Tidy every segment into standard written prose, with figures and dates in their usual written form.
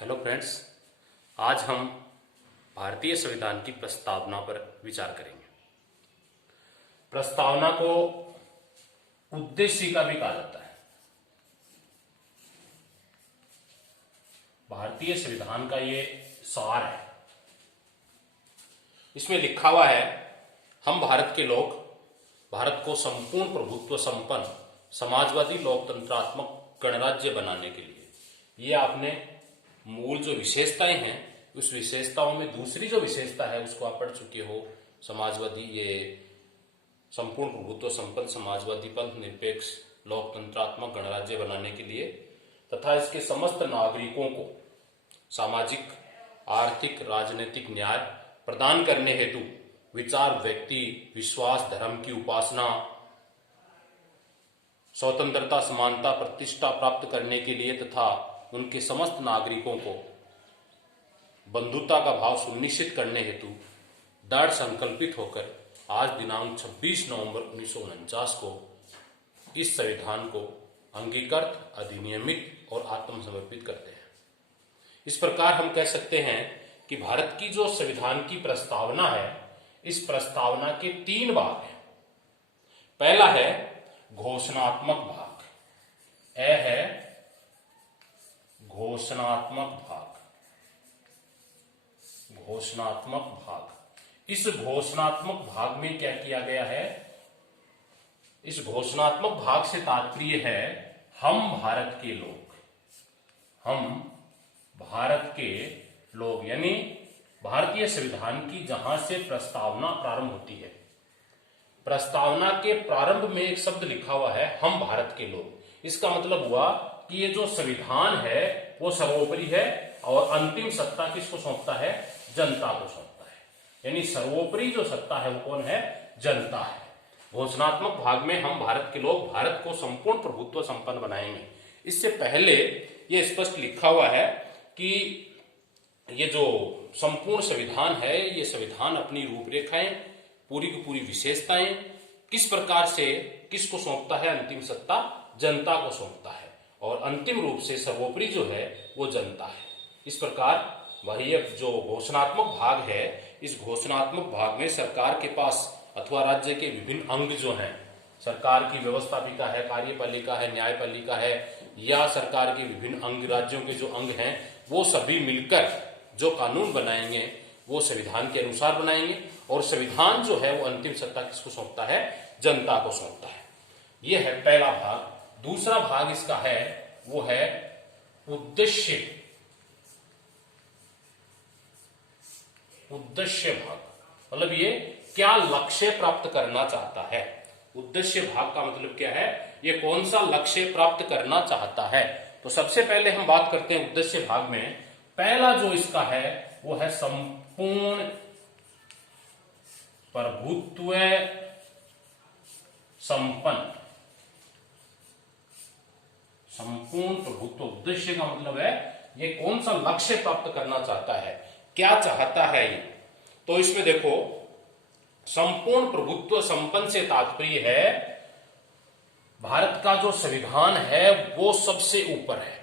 Hello friends, आज हम भारतीय संविधान की प्रस्तावना पर विचार करेंगे। प्रस्तावना को उद्देश्य का भी कहा जाता है। भारतीय संविधान का ये सार है। इसमें लिखा हुआ है, हम भारत के लोग भारत को संपूर्ण प्रभुत्व संपन्न समाजवादी लोकतंत्रात्मक गणराज्य बनाने के लिए, ये आपने मूल जो विशेषताएं हैं उस विशेषताओं में दूसरी जो विशेषता है उसको आप पढ़ चुके हो। समाजवादी, ये संपूर्ण प्रभुत्व संपन्न समाजवादी पंथ निरपेक्ष लोकतंत्रात्मक गणराज्य बनाने के लिए तथा इसके समस्त नागरिकों को सामाजिक, आर्थिक, राजनीतिक न्याय प्रदान करने हेतु विचार, व्यक्ति, विश्वास, धर्म की उपासना, स्वतंत्रता, समानता, प्रतिष्ठा प्राप्त करने के लिए तथा उनके समस्त नागरिकों को बंधुता का भाव सुनिश्चित करने हेतु दृढ़ संकल्पित होकर आज दिनांक 26 नवंबर 1949 को इस संविधान को अंगीकृत, अधिनियमित और आत्मसमर्पित करते हैं। इस प्रकार हम कह सकते हैं कि भारत की जो संविधान की प्रस्तावना है, इस प्रस्तावना के 3 भाग हैं। पहला है घोषणात्मक भाग, ए है घोषणात्मक भाग। घोषणात्मक भाग, इस घोषणात्मक भाग में क्या किया गया है? इस घोषणात्मक भाग से तात्पर्य है हम भारत के लोग, हम भारत के लोग, यानी भारतीय संविधान की जहां से प्रस्तावना प्रारंभ होती है, प्रस्तावना के प्रारंभ में एक शब्द लिखा हुआ है, हम भारत के लोग। इसका मतलब हुआ कि ये जो संविधान है वो सर्वोपरि है और अंतिम सत्ता किसको सौंपता है? जनता को सौंपता है। यानी सर्वोपरि जो सत्ता है वो कौन है? जनता है। घोषणात्मक भाग में हम भारत के लोग भारत को संपूर्ण प्रभुत्व संपन्न बनाएंगे। इससे पहले ये स्पष्ट लिखा हुआ है कि ये जो संपूर्ण संविधान है, ये संविधान अपनी रूपरेखाएं, पूरी की पूरी विशेषताएं किस प्रकार से किसको सौंपता है? अंतिम सत्ता जनता को सौंपता है और अंतिम रूप से सर्वोपरि जो है वो जनता है। इस प्रकार वही जो घोषणात्मक भाग है, इस घोषणात्मक भाग में सरकार के पास अथवा राज्य के विभिन्न अंग जो हैं, सरकार की व्यवस्थापिका है, कार्यपालिका है, न्यायपालिका है, या सरकार के विभिन्न अंग, राज्यों के जो अंग हैं, वो सभी मिलकर जो कानून बनाएंगे वो संविधान के अनुसार बनाएंगे और संविधान जो है वो अंतिम सत्ता किसको सौंपता है? जनता को सौंपता है। ये है पहला भाग। दूसरा भाग इसका है वो है उद्देश्य। उद्देश्य भाग मतलब ये क्या लक्ष्य प्राप्त करना चाहता है। उद्देश्य भाग का मतलब क्या है? ये कौन सा लक्ष्य प्राप्त करना चाहता है। तो सबसे पहले हम बात करते हैं उद्देश्य भाग में। पहला जो इसका है वो है संपूर्ण प्रभुत्व संपन्न। संपूर्ण प्रभुत्व, उद्देश्य का मतलब है ये कौन सा लक्ष्य प्राप्त करना चाहता है, क्या चाहता है ये। तो इसमें देखो, संपूर्ण प्रभुत्व संपन्न से तात्पर्य है भारत का जो संविधान है वो सबसे ऊपर है।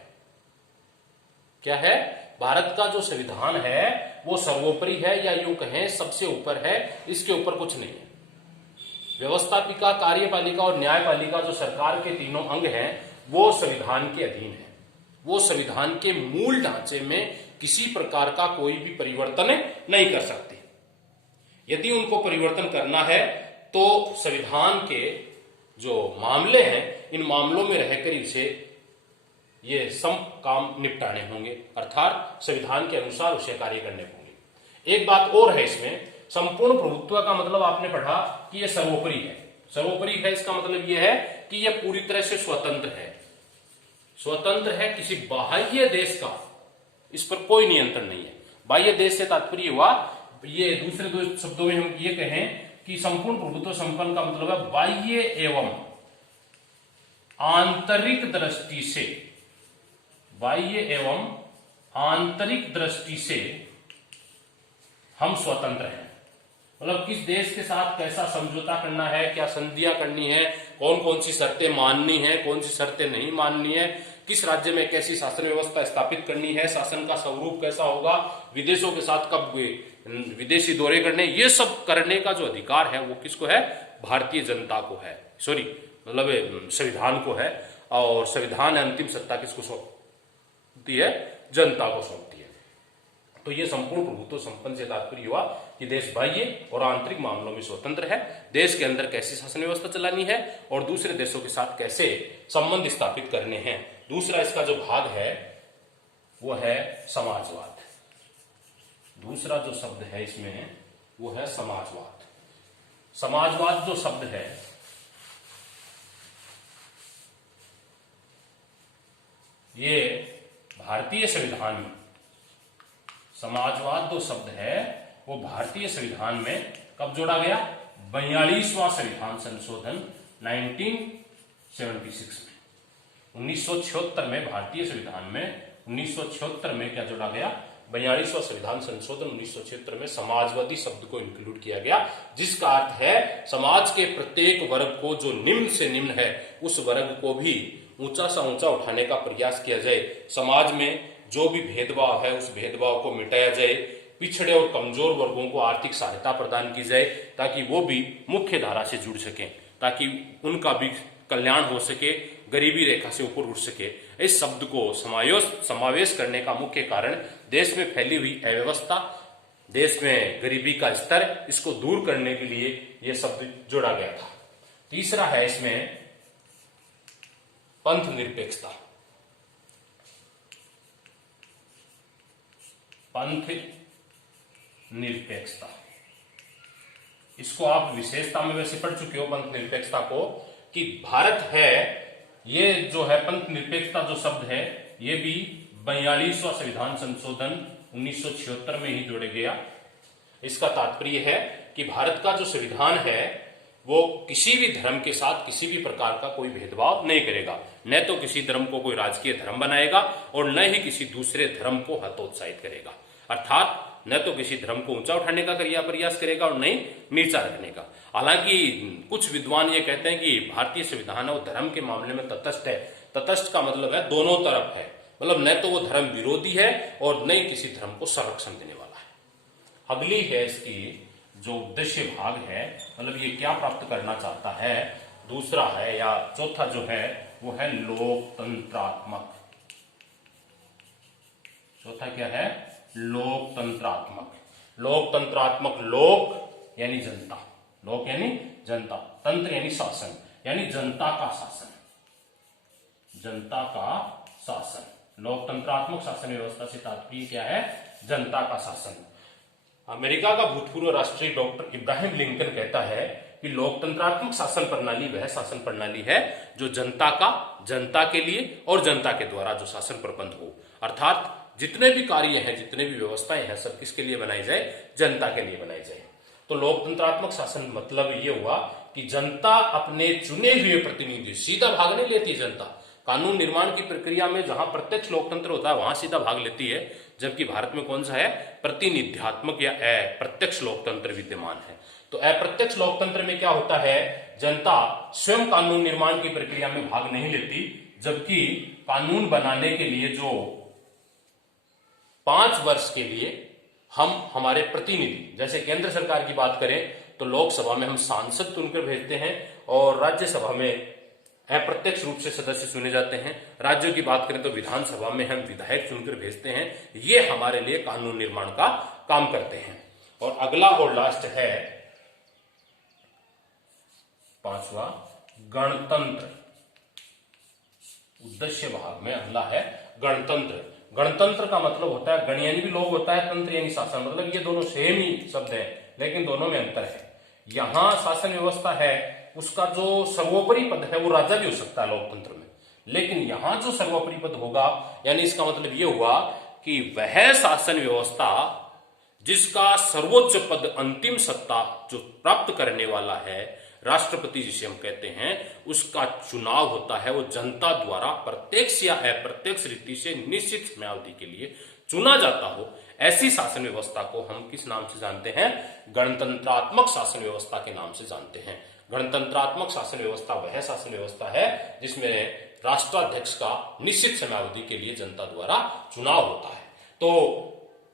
क्या है? भारत का जो संविधान है वो सर्वोपरि है, या यूं कहें सबसे ऊपर है, इसके ऊपर कुछ नहीं है। व्यवस्थापिका, कार्यपालिका और न्यायपालिका जो सरकार के तीनों अंग हैं वो संविधान के अधीन है। वो संविधान के मूल ढांचे में किसी प्रकार का कोई भी परिवर्तन नहीं कर सकते। यदि उनको परिवर्तन करना है तो संविधान के जो मामले हैं, इन मामलों में रहकर इसे ये सम काम निपटाने होंगे, अर्थात संविधान के अनुसार उसे कार्य करने होंगे। एक बात और है इसमें, संपूर्ण प्रभुत्व का मतलब आपने पढ़ा कि यह सर्वोपरि है। सर्वोपरि है, इसका मतलब यह है कि यह पूरी तरह से स्वतंत्र है। स्वतंत्र है, किसी बाह्य देश का इस पर कोई नियंत्रण नहीं है। बाह्य देश से तात्पर्य हुआ, ये दूसरे दो शब्दों में हम ये कहें कि संपूर्ण प्रभुत्व संपन्न का मतलब है बाह्य एवं आंतरिक दृष्टि से, बाह्य एवं आंतरिक दृष्टि से हम स्वतंत्र हैं। मतलब किस देश के साथ कैसा समझौता करना है, क्या संधियां करनी है, कौन कौन सी शर्तें माननी है, कौन सी शर्तें नहीं माननी है, किस राज्य में कैसी शासन व्यवस्था स्थापित करनी है, शासन का स्वरूप कैसा होगा, विदेशों के साथ कब विदेशी दौरे करने, ये सब करने का जो अधिकार है वो किसको है, भारतीय जनता को है, सॉरी मतलब संविधान को है। और संविधान अंतिम सत्ता किसको सौंपती है, जनता को सौंपती है। तो ये संपूर्ण प्रभुत्व संपन्न से तात्पर्य हुआ कि देश बाह्य और आंतरिक मामलों में स्वतंत्र है, देश के अंदर कैसी शासन व्यवस्था चलानी है और दूसरे देशों के साथ कैसे संबंध स्थापित करने हैं। दूसरा इसका जो भाग है वो है समाजवाद। दूसरा जो शब्द है इसमें वो है समाजवाद। समाजवाद जो शब्द है ये भारतीय संविधान में, समाजवाद जो शब्द है वो भारतीय संविधान में कब जोड़ा गया, 42वां संविधान संशोधन 1976 में, 1976 में भारतीय संविधान में 1976 में क्या जोड़ा गया, 42वां संविधान संशोधन 1976 में समाजवादी शब्द को इंक्लूड किया गया, जिसका अर्थ है समाज के प्रत्येक वर्ग को जो निम्न से निम्न है उस वर्ग को भी ऊंचा सा ऊंचा उठाने का प्रयास किया जाए, समाज में जो भी भेदभाव है उस भेदभाव को मिटाया जाए, पिछड़े और कमजोर वर्गों को आर्थिक सहायता प्रदान की जाए ताकि वो भी मुख्य धारा से जुड़ सकें, ताकि उनका भी कल्याण हो सके, गरीबी रेखा से ऊपर उठ सके। इस शब्द को समावेश करने का मुख्य कारण देश में फैली हुई अव्यवस्था, देश में गरीबी का स्तर, इसको दूर करने के लिए यह शब्द जोड़ा गया था। तीसरा है इसमें पंथ निरपेक्षता। पंथ निरपेक्षता, इसको आप विशेषता में वैसे पढ़ चुके हो पंथ निरपेक्षता को, कि भारत है, ये जो है पंथ निरपेक्षता जो शब्द है ये भी 42वां संविधान संशोधन 1976 में ही जोड़े गया। इसका तात्पर्य है कि भारत का जो संविधान है वो किसी भी धर्म के साथ किसी भी प्रकार का कोई भेदभाव नहीं करेगा, न तो किसी धर्म को कोई राजकीय धर्म बनाएगा और न ही किसी दूसरे धर्म को हतोत्साहित करेगा, अर्थात न तो किसी धर्म को ऊंचा उठाने का प्रयास करेगा और न ही नीचा रखने का। हालांकि कुछ विद्वान ये कहते हैं कि भारतीय संविधान और धर्म के मामले में तटस्थ है। तटस्थ का मतलब है दोनों तरफ है, मतलब न तो वो धर्म विरोधी है और न ही किसी धर्म को संरक्षण देने वाला है। अगली है इसकी जो उद्देश्य भाग है, मतलब ये क्या प्राप्त करना चाहता है, दूसरा है या चौथा जो है वो है लोकतंत्रात्मक। चौथा क्या है, लोकतंत्रात्मक। लोकतंत्रात्मक, लोक यानी जनता, लोक यानी जनता, तंत्र यानी शासन, यानी जनता का शासन, जनता का शासन। लोकतंत्रात्मक शासन व्यवस्था से तात्पर्य क्या है, जनता का शासन। अमेरिका का भूतपूर्व राष्ट्रपति डॉक्टर इब्राहिम लिंकन कहता है कि लोकतंत्रात्मक शासन प्रणाली वह शासन प्रणाली है जो जनता के लिए और जनता के द्वारा जो शासन प्रबंध हो, अर्थात जितने भी कार्य हैं, जितने भी व्यवस्थाएं हैं, सब किसके लिए बनाई जाए, जनता के लिए बनाई जाए। तो लोकतंत्रात्मक शासन मतलब ये हुआ कि जनता अपने चुने हुए प्रतिनिधि, सीधा भाग नहीं लेती जनता, कानून निर्माण की प्रक्रिया में जहां प्रत्यक्ष लोकतंत्र होता है वहां सीधा भाग लेती है, जबकि भारत में कौन सा है, प्रतिनिध्यात्मक या अप्रत्यक्ष लोकतंत्र विद्यमान है। तो अप्रत्यक्ष लोकतंत्र में क्या होता है, जनता स्वयं कानून निर्माण की प्रक्रिया में भाग नहीं लेती, जबकि कानून बनाने के लिए जो 5 वर्ष के लिए हम हमारे प्रतिनिधि, जैसे केंद्र सरकार की बात करें तो लोकसभा में हम सांसद चुनकर भेजते हैं और राज्यसभा में अप्रत्यक्ष रूप से सदस्य चुने जाते हैं, राज्यों की बात करें तो विधानसभा में हम विधायक चुनकर भेजते हैं, ये हमारे लिए कानून निर्माण का काम करते हैं। और अगला और लास्ट है 5वां, गणतंत्र। उद्देश्य भाग में अगला है गणतंत्र। गणतंत्र का मतलब होता है, गण यानी भी लोग होता है, तंत्र यानी शासन, मतलब ये दोनों सेम ही शब्द है लेकिन दोनों में अंतर है। यहां शासन व्यवस्था है उसका जो सर्वोपरि पद है वो राजा भी हो सकता है लोकतंत्र में, लेकिन यहां जो सर्वोपरि पद होगा यानी इसका मतलब ये हुआ कि वह शासन व्यवस्था जिसका सर्वोच्च पद, अंतिम सत्ता जो प्राप्त करने वाला है, राष्ट्रपति जिसे हम कहते हैं, उसका चुनाव होता है वो जनता द्वारा प्रत्यक्ष या अप्रत्यक्ष रीति से निश्चित समयावधि के लिए चुना जाता हो, ऐसी शासन व्यवस्था को हम किस नाम से जानते हैं, गणतंत्रात्मक शासन व्यवस्था के नाम से जानते हैं। गणतंत्रात्मक शासन व्यवस्था वह शासन व्यवस्था है जिसमें राष्ट्राध्यक्ष का निश्चित समयावधि के लिए जनता द्वारा चुनाव होता है। तो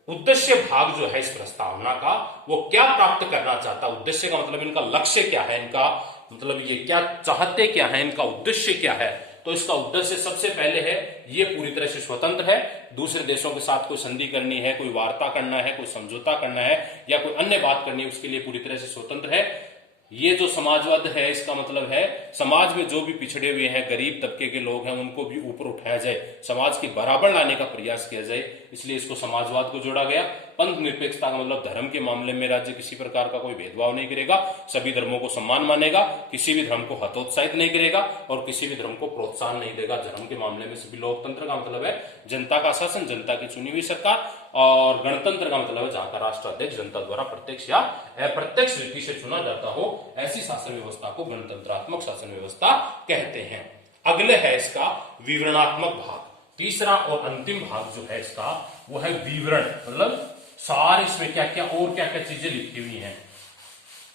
उद्देश्य भाग जो है इस प्रस्तावना का, वो क्या प्राप्त करना चाहता है, उद्देश्य का मतलब इनका लक्ष्य क्या है, इनका मतलब ये क्या चाहते क्या है, इनका उद्देश्य क्या है। तो इसका उद्देश्य सबसे पहले है, ये पूरी तरह से स्वतंत्र है, दूसरे देशों के साथ कोई संधि करनी है, कोई वार्ता करना है, कोई समझौता करना है या कोई अन्य बात करनी है, उसके लिए पूरी तरह से स्वतंत्र है। ये जो समाजवाद है, इसका मतलब है समाज में जो भी पिछड़े हुए हैं, गरीब तबके के लोग हैं, उनको भी ऊपर उठाया जाए, समाज के बराबर लाने का प्रयास किया जाए, इसलिए इसको समाजवाद को जोड़ा गया। पंथ निरपेक्षता का मतलब धर्म के मामले में राज्य किसी प्रकार का कोई भेदभाव नहीं करेगा, सभी धर्मों को सम्मान मानेगा, किसी भी धर्म को हतोत्साहित नहीं करेगा और किसी भी धर्म को प्रोत्साहन नहीं देगा। धर्म के मामले में सभी लोकतंत्र का मतलब है जनता का शासन, जनता की चुनी हुई सरकार, और गणतंत्र का मतलब है जहां का राष्ट्राध्यक्ष जनता द्वारा प्रत्यक्ष या अप्रत्यक्ष रीति से चुना जाता हो, ऐसी शासन व्यवस्था को गणतंत्रात्मक शासन व्यवस्था कहते हैं। अगले है इसका विवरणात्मक भाग। तीसरा और अंतिम भाग जो है इसका, वो है विवरण, मतलब सार, इसमें क्या क्या और क्या क्या चीजें लिखी हुई हैं।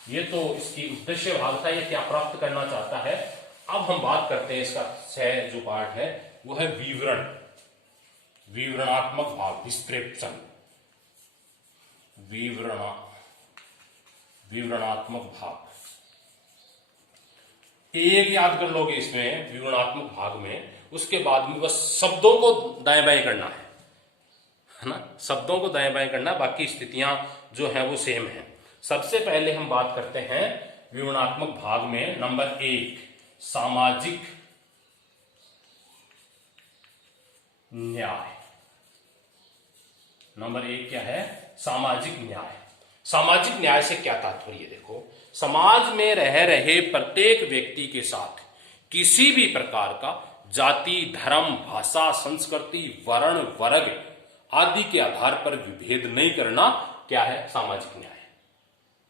ये तो इसकी उद्देश्य भाग था, ये क्या प्राप्त करना चाहता है। अब हम बात करते हैं इसका जो पार्ट है वो है विवरण, विवरणात्मक भाग, डिस्क्रिप्शन, विवरणात्मक भाग। एक याद कर लोगे इसमें विवरणात्मक भाग में, उसके बाद में बस शब्दों को दाएं बाएं करना है ना, शब्दों को दाएं बाएं करना, बाकी स्थितियां जो है वो सेम है। सबसे पहले हम बात करते हैं विवरणात्मक भाग में नंबर 1, सामाजिक न्याय। नंबर 1 क्या है? सामाजिक न्याय। सामाजिक न्याय से क्या तात्पर्य? देखो, समाज में रह रहे प्रत्येक व्यक्ति के साथ किसी भी प्रकार का जाति, धर्म, भाषा, संस्कृति, वर्ण, वर्ग आदि के आधार पर विभेद नहीं करना क्या है? सामाजिक न्याय।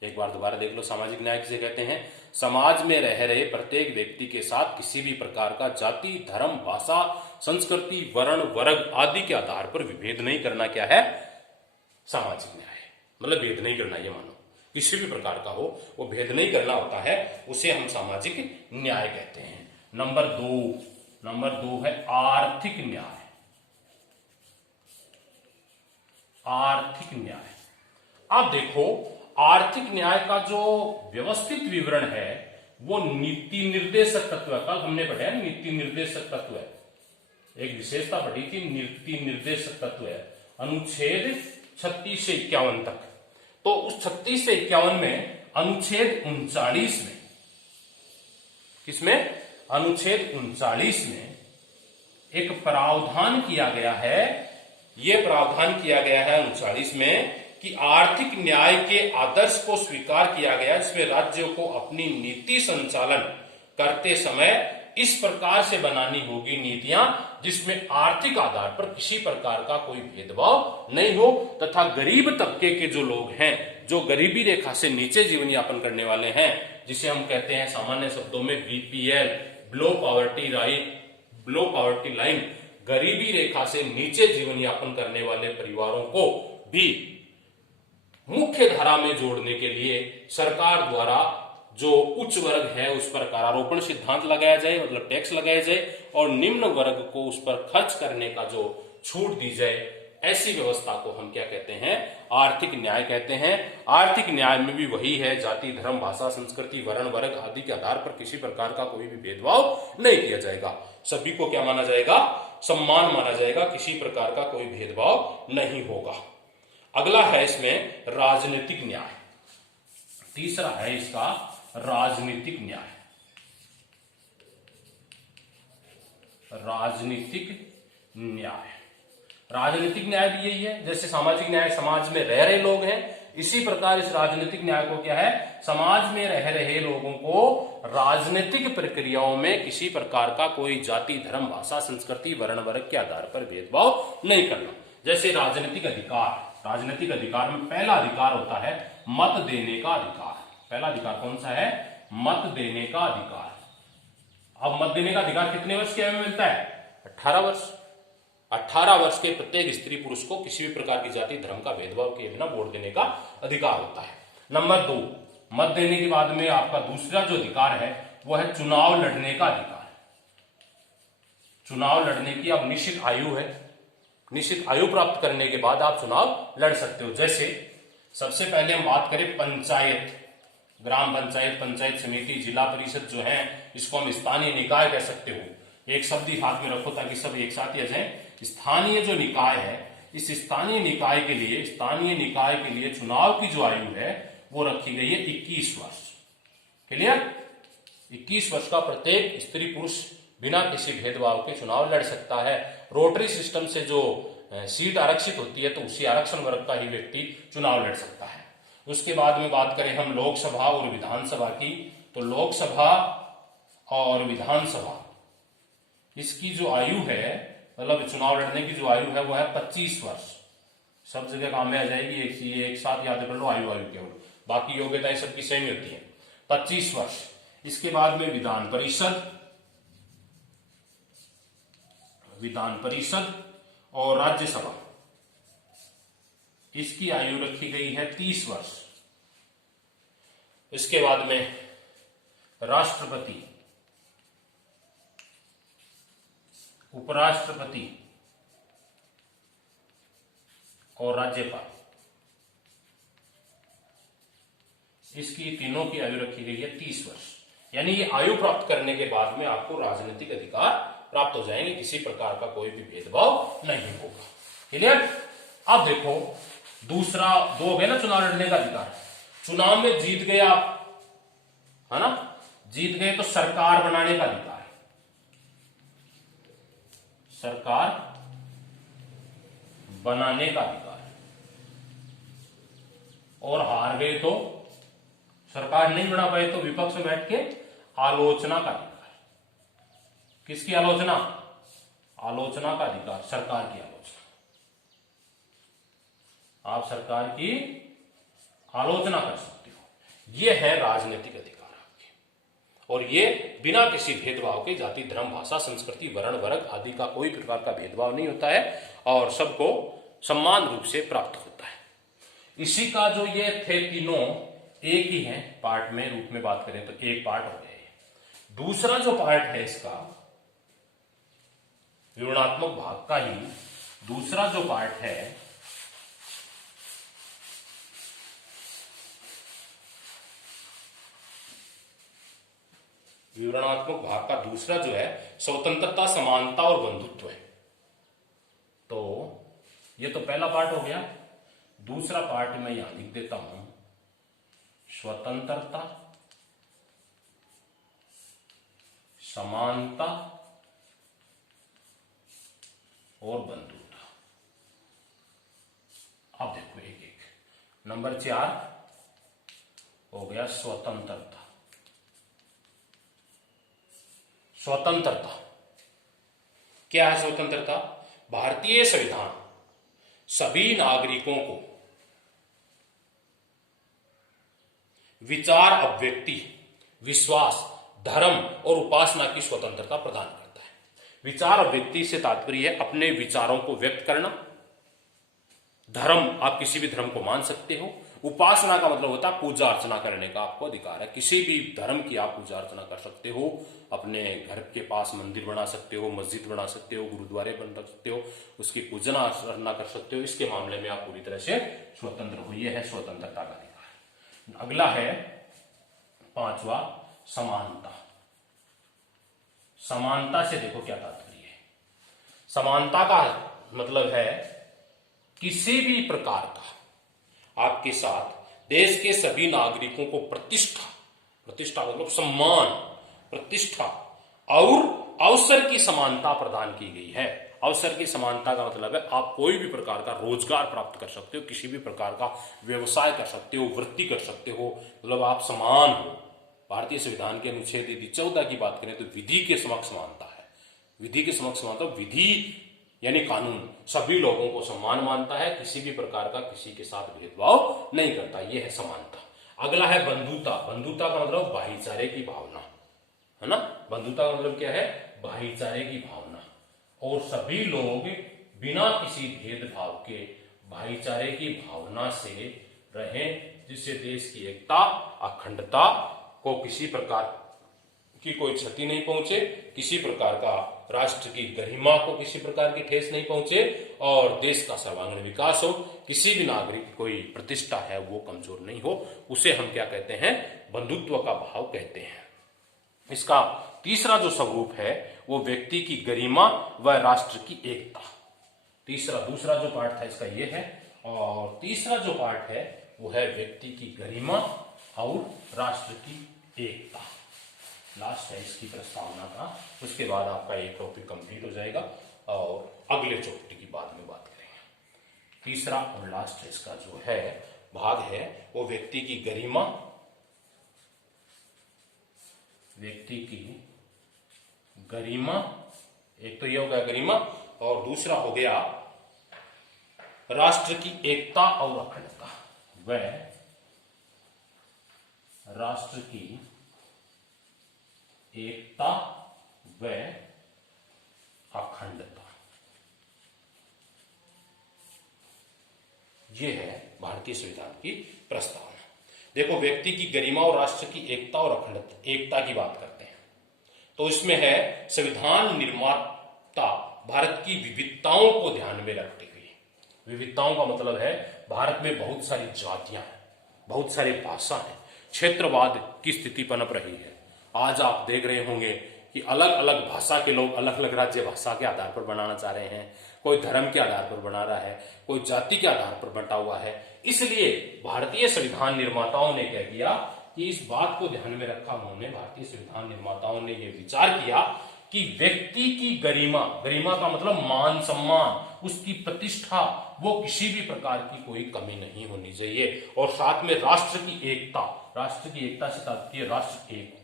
एक बार दोबारा देख लो, सामाजिक न्याय किसे कहते हैं? समाज में रह रहे प्रत्येक व्यक्ति के साथ किसी भी प्रकार का जाति, धर्म, भाषा, संस्कृति, वर्ण, वर्ग आदि के आधार पर विभेद नहीं करना क्या है? सामाजिक न्याय। मतलब भेद नहीं करना, ये मानो किसी भी प्रकार का हो, वो भेद नहीं करना होता है, उसे हम सामाजिक न्याय कहते हैं। नंबर दो है आर्थिक न्याय। आर्थिक न्याय, अब देखो, आर्थिक न्याय का जो व्यवस्थित विवरण है वो नीति निर्देशक तत्व है। कल हमने पढ़ा है नीति निर्देशक तत्व है, एक विशेषता पढ़ी थी, नीति निर्देशक तत्व है, अनुच्छेद 36 से 51 तक। तो उस 36 से 51 में अनुच्छेद 39 में, किसमें? अनुच्छेद 39 में एक प्रावधान किया गया है। यह प्रावधान किया गया है 39 में कि आर्थिक न्याय के आदर्श को स्वीकार किया गया। इसमें राज्यों को अपनी नीति संचालन करते समय इस प्रकार से बनानी होगी नीतियां जिसमें आर्थिक आधार पर किसी प्रकार का कोई भेदभाव नहीं हो, तथा गरीब तबके के जो लोग हैं, जो गरीबी रेखा से नीचे जीवन यापन करने वाले हैं, जिसे हम कहते हैं सामान्य शब्दों में बीपीएल, बिलो पॉवर्टी लाइन, गरीबी रेखा से नीचे जीवन यापन करने वाले परिवारों को भी मुख्य धारा में जोड़ने के लिए सरकार द्वारा जो उच्च वर्ग है उस पर करारोपण सिद्धांत लगाया जाए, मतलब टैक्स लगाया जाए, और निम्न वर्ग को उस पर खर्च करने का जो छूट दी जाए, ऐसी व्यवस्था को हम क्या कहते हैं? आर्थिक न्याय कहते हैं। आर्थिक न्याय में भी वही है, जाति, धर्म, भाषा, संस्कृति, वर्ण, वर्ग आदि के आधार पर किसी प्रकार का कोई भी भेदभाव नहीं किया जाएगा। सभी को क्या माना जाएगा? सम्मान माना जाएगा, किसी प्रकार का कोई भेदभाव नहीं होगा। अगला है इसमें राजनीतिक न्याय। तीसरा है इसका राजनीतिक न्याय। राजनीतिक न्याय, राजनीतिक न्याय भी यही है, जैसे सामाजिक न्याय समाज में रह रहे लोग हैं, इसी प्रकार इस राजनीतिक न्याय को क्या है? समाज में रह रहे लोगों को राजनीतिक प्रक्रियाओं में किसी प्रकार का कोई जाति, धर्म, भाषा, संस्कृति, वर्ण, वर्ग के आधार पर भेदभाव नहीं करना। जैसे राजनीतिक अधिकार, राजनीतिक अधिकार में पहला अधिकार होता है मत देने का अधिकार। पहला अधिकार कौन सा है? मत देने का अधिकार। अब मत देने का अधिकार कितने वर्ष की आयु में मिलता है? 18 वर्ष। 18 वर्ष के प्रत्येक स्त्री पुरुष को किसी भी प्रकार की जाति, धर्म का भेदभाव किए बिना वोट देने का अधिकार होता है। नंबर 2, मत देने के बाद में आपका दूसरा जो अधिकार है वो है चुनाव लड़ने का अधिकार। चुनाव लड़ने की अब निश्चित आयु है। निश्चित आयु प्राप्त करने के बाद आप चुनाव लड़ सकते हो। जैसे सबसे पहले हम बात करें पंचायत, ग्राम पंचायत, पंचायत समिति, जिला परिषद जो है, इसको हम स्थानीय निकाय कह सकते हो। एक शब्द ही हाथ में रखो ताकि सब एक साथ ही आ जाए। स्थानीय जो निकाय है, इस स्थानीय निकाय के लिए चुनाव की जो आयु है वो रखी गई है 21 वर्ष। क्लियर? 21 वर्ष का प्रत्येक स्त्री पुरुष बिना किसी भेदभाव के चुनाव लड़ सकता है। रोटरी सिस्टम से जो सीट आरक्षित होती है तो उसी आरक्षण वर्ग का ही व्यक्ति चुनाव लड़ सकता है। उसके बाद में बात करें हम लोकसभा और विधानसभा की, तो लोकसभा और विधानसभा इसकी जो आयु है, मतलब चुनाव लड़ने की जो आयु है वो है 25 वर्ष। सब जगह काम में आ जाएगी, एक साथ याद कर लो आयु केवल, बाकी योग्यताएं सबकी सेम ही होती है, 25 वर्ष। इसके बाद में विधान परिषद और राज्यसभा, इसकी आयु रखी गई है 30 वर्ष। इसके बाद में राष्ट्रपति, उपराष्ट्रपति और राज्यपाल, इसकी तीनों की आयु रखी गई है 30 वर्ष। यानी ये आयु प्राप्त करने के बाद में आपको राजनीतिक अधिकार प्राप्त हो जाएंगे, किसी प्रकार का कोई भी भेदभाव नहीं होगा। क्लियर? अब देखो दूसरा, दो हो गए ना चुनाव लड़ने का अधिकार। चुनाव में जीत गया, है ना, जीत गए तो सरकार बनाने का अधिकार है, सरकार बनाने का अधिकार है। और हार गए तो, सरकार नहीं बना पाए तो विपक्ष में बैठ के आलोचना का अधिकार। किसकी आलोचना? आलोचना का अधिकार, सरकार की आलोचना। आप सरकार की आलोचना कर सकते हो। यह है राजनीतिक अधिकार आपके, और ये बिना किसी भेदभाव के, जाति धर्म भाषा संस्कृति वर्ण वर्ग आदि का कोई प्रकार का भेदभाव नहीं होता है और सबको समान रूप से प्राप्त होता है। इसी का जो ये थे तीनों एक ही है, पार्ट में रूप में बात करें तो एक पार्ट हो गया। दूसरा जो पार्ट है इसका, विवरणात्मक भाग का ही दूसरा जो पार्ट है, विवरणात्मक भाग का दूसरा जो है स्वतंत्रता, समानता और बंधुत्व है। तो ये तो पहला पार्ट हो गया। दूसरा पार्ट मैं यहां लिख देता हूं, स्वतंत्रता, समानता और बंधुता। अब देखो एक एक। नंबर 4 हो गया स्वतंत्रता। स्वतंत्रता क्या है? स्वतंत्रता, भारतीय संविधान सभी नागरिकों को विचार अभिव्यक्ति, विश्वास, धर्म और उपासना की स्वतंत्रता प्रदान करता है। विचार अभिव्यक्ति से तात्पर्य है अपने विचारों को व्यक्त करना। धर्म, आप किसी भी धर्म को मान सकते हो। उपासना का मतलब होता है पूजा अर्चना करने का आपको अधिकार है। किसी भी धर्म की आप पूजा अर्चना कर सकते हो, अपने घर के पास मंदिर बना सकते हो, मस्जिद बना सकते हो, गुरुद्वारे बना सकते हो, उसकी पूजना अर्चना कर सकते हो। इसके मामले में आप पूरी तरह से स्वतंत्र हो। यह है स्वतंत्रता का अधिकार। अगला है 5वां, समानता। समानता से देखो क्या तात्पर्य है। समानता का मतलब है किसी भी प्रकार का आपके साथ देश के सभी नागरिकों को प्रतिष्ठा, प्रतिष्ठा मतलब सम्मान, प्रतिष्ठा और अवसर की समानता प्रदान की गई है। अवसर की समानता का मतलब है आप कोई भी प्रकार का रोजगार प्राप्त कर सकते हो, किसी भी प्रकार का व्यवसाय कर सकते हो, वृत्ति कर सकते हो, मतलब आप समान हो। भारतीय संविधान के अनुच्छेद यदि 14 की बात करें तो विधि के समक्ष समानता है। विधि के समक्ष समानता, विधि यानी कानून सभी लोगों को सम्मान मानता है, किसी भी प्रकार का किसी के साथ भेदभाव नहीं करता। यह है समानता। अगला है बंधुता। बंधुता का मतलब भाईचारे की भावना, है ना। बंधुता का मतलब क्या है? भाईचारे की भावना। और सभी लोग बिना किसी भेदभाव के भाईचारे की भावना से रहें, जिससे देश की एकता, अखंडता को किसी प्रकार की कोई क्षति नहीं पहुंचे, किसी प्रकार का राष्ट्र की गरिमा को किसी प्रकार की ठेस नहीं पहुंचे और देश का सर्वांगीण विकास हो, किसी भी नागरिक की कोई प्रतिष्ठा है वो कमजोर नहीं हो, उसे हम क्या कहते हैं, बंधुत्व का भाव कहते हैं। इसका तीसरा जो स्वरूप है वो व्यक्ति की गरिमा व राष्ट्र की एकता। दूसरा जो पार्ट था इसका ये है, और तीसरा जो पार्ट है वो है व्यक्ति की गरिमा और राष्ट्र की एकता। लास्ट है इसकी प्रस्तावना का, उसके बाद आपका एक टॉपिक कंप्लीट हो जाएगा और अगले चैप्टर की बाद में बात करेंगे। तीसरा और लास्ट इसका जो है भाग है वो व्यक्ति की गरिमा, एक तो ये हो गया गरिमा और दूसरा हो गया राष्ट्र की एकता और अखंडता। वह राष्ट्र की एकता व अखंडता, यह है भारतीय संविधान की प्रस्तावना। देखो, व्यक्ति की गरिमा और राष्ट्र की एकता और एकता की बात करते हैं तो इसमें है संविधान निर्माता भारत की विविधताओं को ध्यान में रखते हुए। विविधताओं का मतलब है भारत में बहुत सारी जातियां हैं, बहुत सारी भाषा हैं, क्षेत्रवाद की स्थिति पनप रही है। आज आप देख रहे होंगे कि अलग अलग भाषा के लोग अलग अलग राज्य भाषा के आधार पर बनाना चाह रहे हैं, कोई धर्म के आधार पर बना रहा है, कोई जाति के आधार पर बंटा हुआ है। इसलिए भारतीय संविधान निर्माताओं ने क्या किया कि इस बात को ध्यान में रखा, उन्होंने भारतीय संविधान निर्माताओं ने यह विचार किया कि व्यक्ति की गरिमा का मतलब मान सम्मान, उसकी प्रतिष्ठा, वो किसी भी प्रकार की कोई कमी नहीं होनी चाहिए। और साथ में राष्ट्र की एकता से तात्पर्य राष्ट्र एक।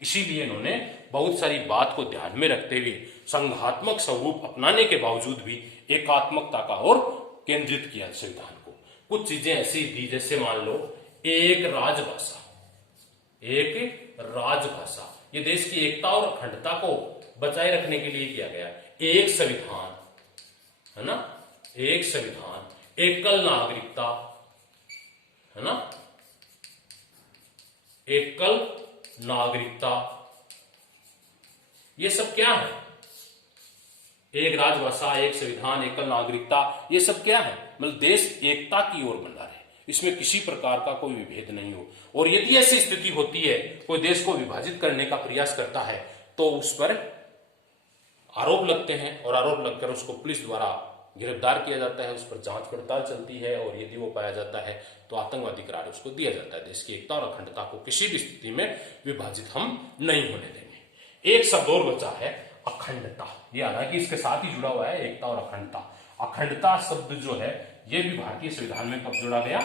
इसीलिए इन्होंने बहुत सारी बात को ध्यान में रखते हुए संघात्मक स्वरूप अपनाने के बावजूद भी एकात्मकता का और केंद्रित किया संविधान को। कुछ चीजें ऐसी दी, जैसे मान लो एक राजभाषा, ये देश की एकता और अखंडता को बचाए रखने के लिए किया गया। एक संविधान, है ना, एक संविधान, एकल नागरिकता, है ना, एकल नागरिकता, ये सब क्या है? एक राजभाषा, एक संविधान, एकल नागरिकता, ये सब क्या है? मतलब देश एकता की ओर बढ़ रहा है, इसमें किसी प्रकार का कोई विभेद नहीं हो। और यदि ऐसी स्थिति होती है, कोई देश को विभाजित करने का प्रयास करता है, तो उस पर आरोप लगते हैं और आरोप लगकर उसको पुलिस द्वारा गिरफ्तार किया जाता है, उस पर जांच पड़ताल चलती है और यदि वो पाया जाता है तो आतंकवादी करार उसको दिया जाता है। देश की एकता और अखंडता को किसी भी स्थिति में विभाजित हम नहीं होने देंगे। एक शब्द और बचा है, अखंडता। ये हालांकि इसके साथ ही जुड़ा हुआ है, एकता और अखंडता। अखंडता शब्द जो है ये भी भारतीय संविधान में कब जोड़ा गया?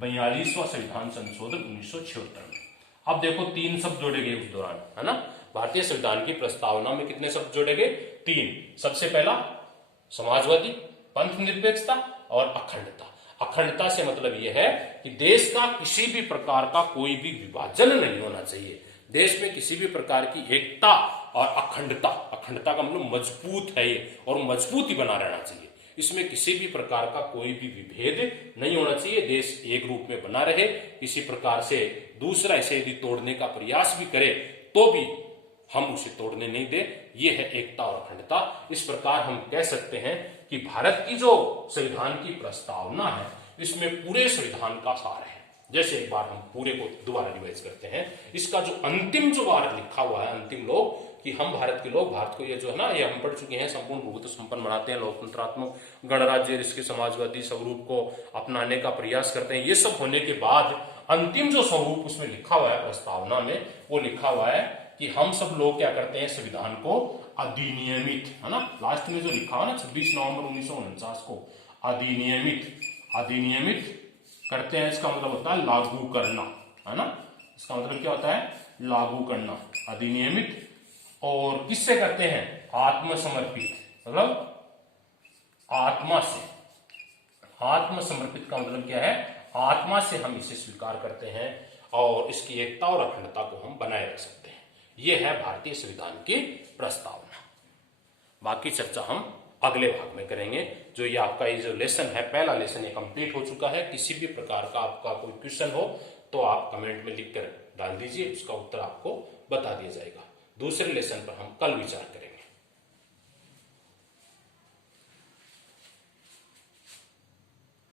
42वां संविधान संशोधन 1976 में। अब देखो 3 शब्द जोड़े गए उस दौरान, है ना। भारतीय संविधान की प्रस्तावना में कितने शब्द जोड़े गए? 3। सबसे पहला समाजवादी, पंथ निरपेक्षता और अखंडता। अखंडता से मतलब यह है कि देश का किसी भी प्रकार का कोई भी विभाजन नहीं होना चाहिए। देश में किसी भी प्रकार की एकता और अखंडता का मतलब मजबूत है ये, और मजबूत ही बना रहना चाहिए। इसमें किसी भी प्रकार का कोई भी विभेद नहीं होना चाहिए। देश एक रूप में बना रहे, किसी प्रकार से दूसरा इसे यदि तोड़ने का प्रयास भी करे तो भी हम उसे तोड़ने नहीं दे। ये है एकता और अखंडता। इस प्रकार हम कह सकते हैं कि भारत की जो संविधान की प्रस्तावना है इसमें पूरे संविधान का सार है। जैसे एक बार हम पूरे को दोबारा रिवाइज करते हैं, इसका जो अंतिम जो बार लिखा हुआ है, अंतिम लोग कि हम भारत के लोग, भारत को ये जो है ना, ये हम पढ़ चुके हैं, संपूर्ण बहुमत संपन्न बनाते हैं, लोकतंत्रात्मक गणराज्य, इसके समाजवादी स्वरूप को अपनाने का प्रयास करते हैं। ये सब होने के बाद अंतिम जो स्वरूप उसमें लिखा हुआ है प्रस्तावना में, वो लिखा हुआ है कि हम सब लोग क्या करते हैं, संविधान को अधिनियमित, है ना, लास्ट में जो लिखा हुआ ना 26 नवंबर 1949 को अधिनियमित करते हैं। इसका मतलब होता है लागू करना, है ना। इसका मतलब क्या होता है? लागू करना, अधिनियमित। और किससे करते हैं? आत्मसमर्पित, मतलब आत्मा से। आत्मसमर्पित का मतलब क्या है? आत्मा से हम इसे स्वीकार करते हैं और इसकी एकता और अखंडता को हम बनाए रख सकते हैं। यह है भारतीय संविधान की प्रस्तावना। बाकी चर्चा हम अगले भाग में करेंगे। जो ये आपका ये जो लेसन है, पहला लेसन ये कंप्लीट हो चुका है। किसी भी प्रकार का आपका कोई क्वेश्चन हो तो आप कमेंट में लिखकर डाल दीजिए, उसका उत्तर आपको बता दिया जाएगा। दूसरे लेसन पर हम कल विचार करेंगे।